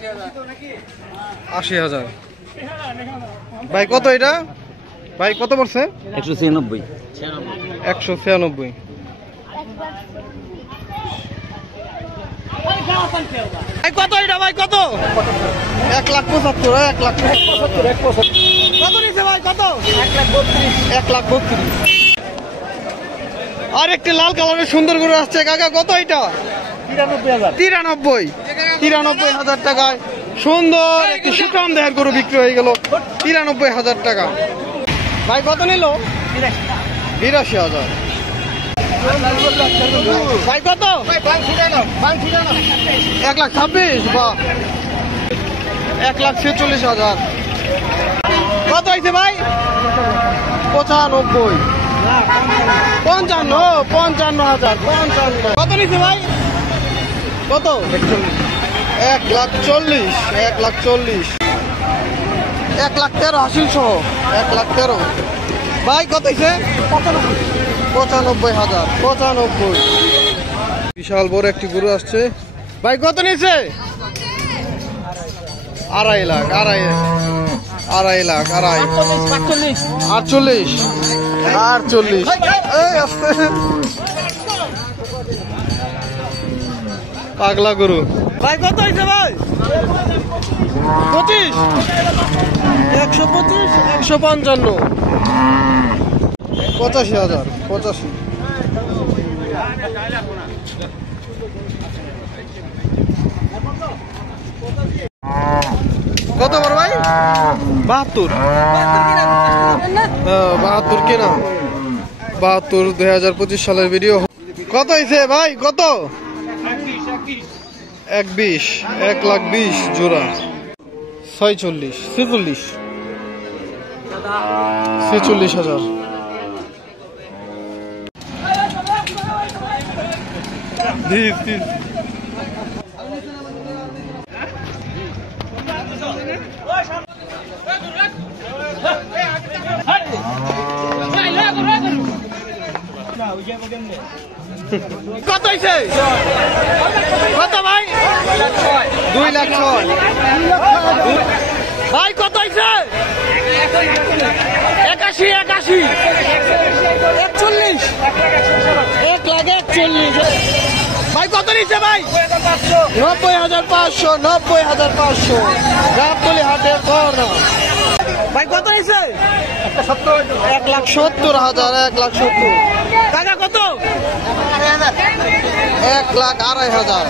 80,000। ভাই কত এটা? ভাই কত পড়ছে? 196। 196। ভাই কত এটা? ভাই কত? 1,75,000। 1,75,000। কত নিছে ভাই? কত? 1,32,000। আর একটি লাল কালারের সুন্দর গরু আসছে কাকা, কত এটা? 93,000 টাকায় সুন্দর একটি সুঠাম দেহের গরু বিক্রি হয়ে গেল 93,000 টাকা। ভাই কত নিল? 82,000। ভাই কত? 1,26,000। বাহ, 1,46,000। কত হয়েছে ভাই? 95। 55,000। কত নিচ্ছে ভাই? কত? 1,40,000। 1,40,000। 1,13,000 হাসিল সহ। 1,13,000। ভাই কত হয়েছে? 95,000। 95। বিশাল বড় একটি গরু আসছে। ভাই কত নিচ্ছে? 2.5 লাখ। 2.5 লাখ। 48। এই আসতে পাগলা গরু। ভাই কত হয়েছে ভাই? 25। 125। 155। 85,000। 85। কত বড় ভাই? 72। 72 কেনা। 72 2025 সালের ভিডিও। কত হয়েছে ভাই? কত? 1,20। 1,20,000 জোড়া। 46। 46,000। কত হয়েছে? কত ভাই? 2,06,000। ভাই কত হয়েছে? 81। 41। 1,41,000। ভাই কত নিচ্ছে ভাই? 90,500। 90,500। গাবতলী হাটের কর্না। ভাই কত নিচ্ছে? 1,70,000। 1,70,000। টাকা কত? 1,02,500।